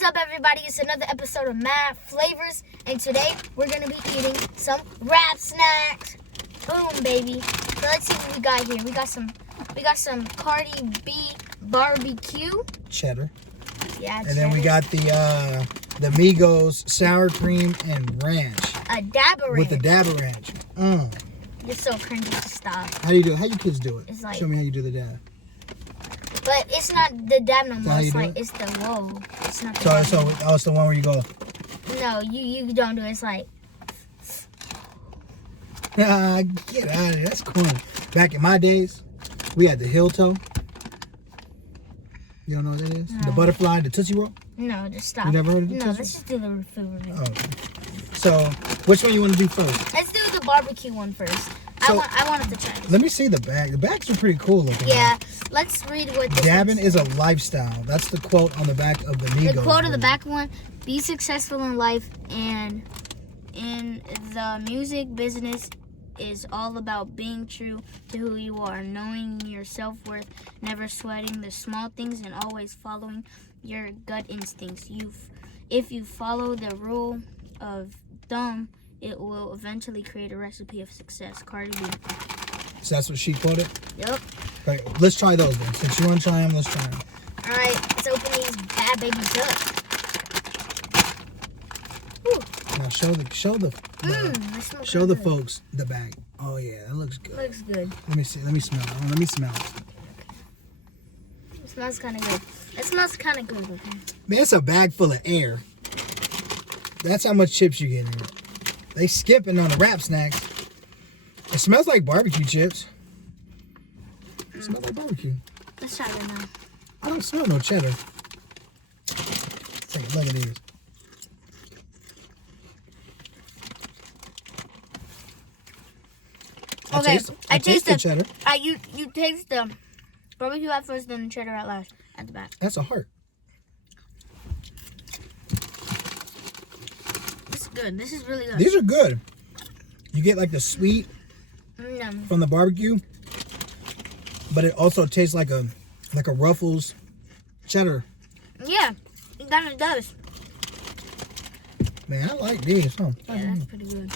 is up, everybody? It's another episode of Mad Flavors, and today we're gonna be eating some rap snacks. Boom, baby. So let's see what we got here. We got some Cardi B barbecue cheddar. Yeah, and then we got the migos sour cream and ranch. A dabba ranch. With the dabba ranch. You're so cringy. Stop. How do you do it? How you kids do it? It's like, show me how you do the dab. But it's not the dab no more. It's like, it? it's the whoa. It's not the So it's the one where you go. No, you don't do it. It's like. Get out of here. That's corny. Back in my days, we had the heel toe. You don't know what that is? No. The butterfly, the Tootsie Roll? No, just stop. You never heard of the No, Tootsie let's just do the food review. Oh, okay. So, which one you want to do first? Let's do the barbecue one first. So, I wanted to try this. Let me see the bag. The bags are pretty cool looking. Yeah, let's read what this Dabbing is a lifestyle. That's the quote on the back of the Migos. The quote on the back one, be successful in life and in the music business is all about being true to who you are, knowing your self-worth, never sweating the small things, and always following your gut instincts. If you follow the rule of thumb, it will eventually create a recipe of success. Cardi B. So that's what she quoted? Yep. Okay, let's try those then. Since you want to try them, let's try them. All right, let's open these bad babies up. Now show the folks the bag. Oh yeah, that looks good. Looks good. Let me see. Let me smell it. Let me smell it. It smells kind of good. It smells kind of good. Okay. Man, it's a bag full of air. That's how much chips you get in here. They skipping on the wrap snacks. It smells like barbecue chips. It smells like barbecue. Let's try it now. I don't smell no cheddar. Take a look at these. I taste the cheddar. You taste the barbecue at first, then the cheddar at last, at the back. That's a heart. This is good. This is really good. These are good. You get like the sweet from the barbecue, but it also tastes like a Ruffles cheddar. Yeah, it kind of does. Man, I like these. Huh? Yeah, that's pretty good.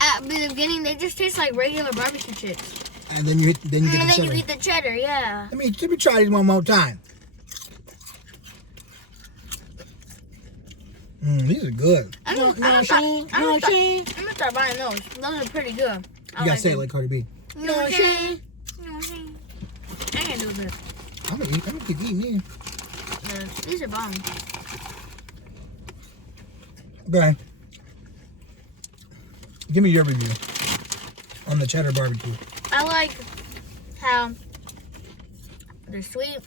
At the beginning, they just taste like regular barbecue chips. And then you get the cheddar. And then you eat the cheddar, yeah. Let me try these one more time. These are good. I'm gonna start buying those. Those are pretty good. You gotta say it like Cardi B. You know what I'm saying? I can't do this. I'm gonna keep eating these. Yeah, these are bomb. Okay. Give me your review on the cheddar barbecue. I like how they're sweet,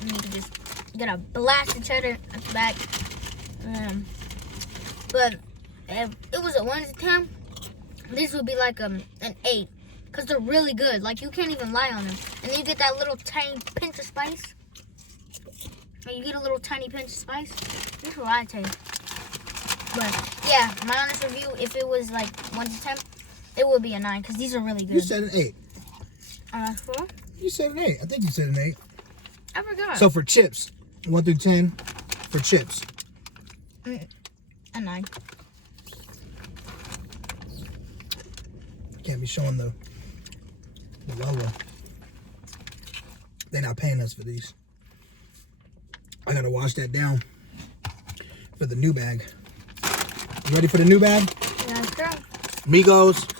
and you can just get a blast of cheddar at the back. But if it was a 1 to 10, this would be like an 8, because they're really good. Like, you can't even lie on them. And then you get that little tiny pinch of spice. And you get a little tiny pinch of spice. This is what I taste. But yeah, my honest review, if it was like 1 to 10, it would be a 9, because these are really good. You said an 8. 4? You said an 8. I think you said an 8. I forgot. So for chips, 1 through 10, for chips. A 9. Can't be showing the logo. They're not paying us for these. I gotta wash that down for the new bag. You ready for the new bag? Yeah, let's go. Migos,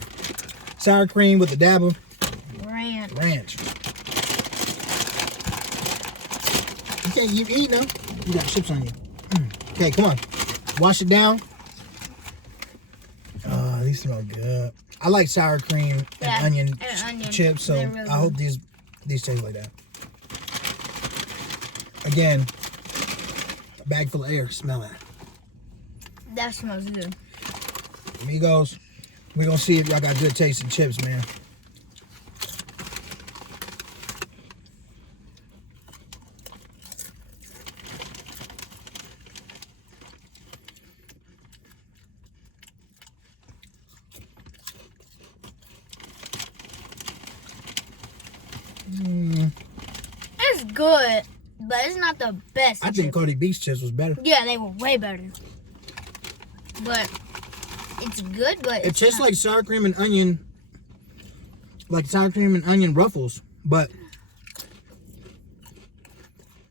sour cream with the dabba. Ranch. You can't eat now. You got chips on you. Okay, come on. Wash it down. Oh, these smell good. I like sour cream and onion chips, so really I hope these taste like that. Again, a bag full of air. Smell that. That smells good. Amigos, we're gonna see if y'all got good tasting chips, man. It's good. but it's not the best. I think Cardi B's chips was better. Yeah, they were way better. But it's good, but It tastes like sour cream and onion. Like sour cream and onion ruffles, but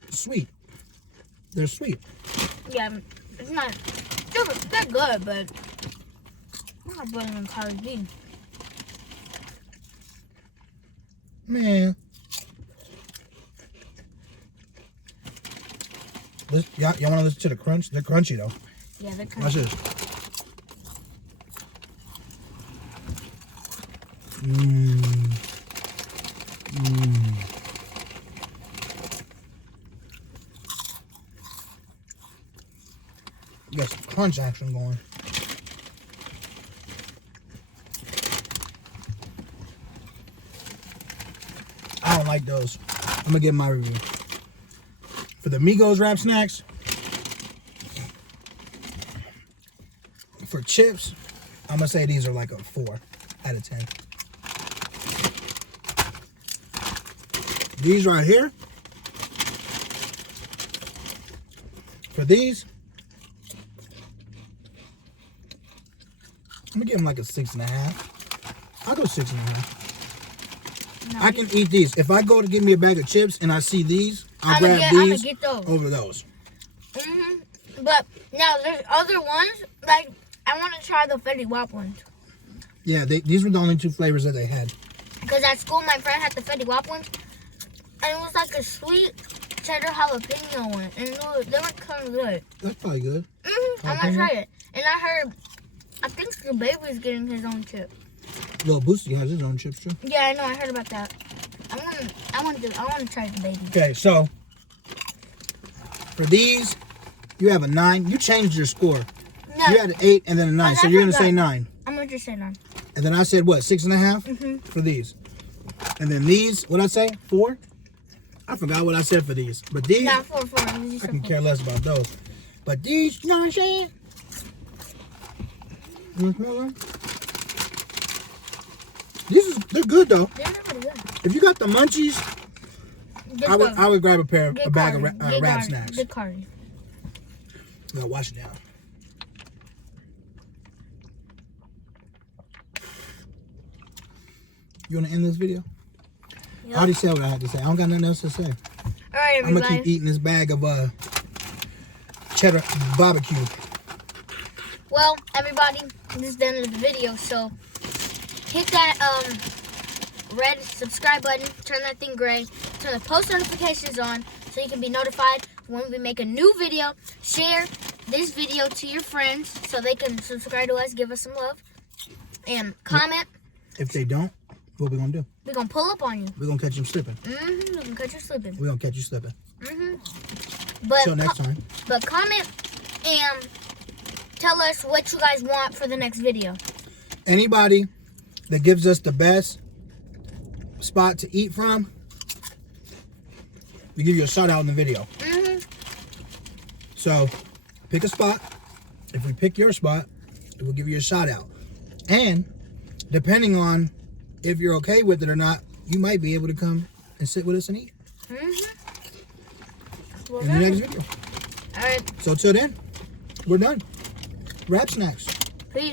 sweet. They're sweet. Yeah, it's not. They're good, but I'm not better than Cardi B. Man. Y'all want to listen to the crunch? They're crunchy though. Yeah, they're Watch crunchy. this. Mmm. Mmm. Got some crunch action going. I don't like those. I'm gonna give my review. For the Migos wrap snacks, for chips, I'm gonna say these are like a 4 out of 10. These right here, for these, I'm gonna give them like a 6.5. I'll go 6.5. No, I can eat these. If I go to get me a bag of chips and I see these, I'll grab these get those. over those. But now there's other ones. Like I want to try the Fetty Wap ones. Yeah, these were the only 2 flavors that they had. Because at school, my friend had the Fetty Wap ones, and it was like a sweet cheddar jalapeno one, and they were kind of good. That's probably good. I'm gonna try it. And I think the baby's getting his own chip. Little Boosty has his own chips too. Yeah, I know. I heard about that. I want to try the baby. Okay, so for these, you have a 9. You changed your score. No, You had an 8 and then a 9, so you're gonna say 9. I'm gonna just say 9. And then I said what, 6.5 for these. And then these, what I say, 4? I forgot what I said for these, but these, Not 4. I can care less about those. But these, you know what I'm saying? They're good though. They're pretty good. If you got the munchies, I would grab a bag of wrap snacks. Good cardi. No, wash it down. You want to end this video? Yep. I already said what I had to say. I don't got nothing else to say. All right, everybody. I'm gonna keep eating this bag of cheddar barbecue. Well, everybody, this is the end of the video. So hit that red subscribe button, turn that thing gray, turn the post notifications on so you can be notified when we make a new video. Share this video to your friends so they can subscribe to us, give us some love, and comment. If they don't, what we gonna do? We're gonna pull up on you. We're gonna catch them slipping. We're gonna catch you slipping. We're gonna catch you slipping. But Till next time. But comment and tell us what you guys want for the next video. Anybody that gives us the best spot to eat from, we give you a shout out in the video. So pick a spot. If we pick your spot, we'll give you a shout out. And depending on if you're okay with it or not, you might be able to come and sit with us and eat in the next video. All right. So till then, we're done. Wrap snacks. Peace.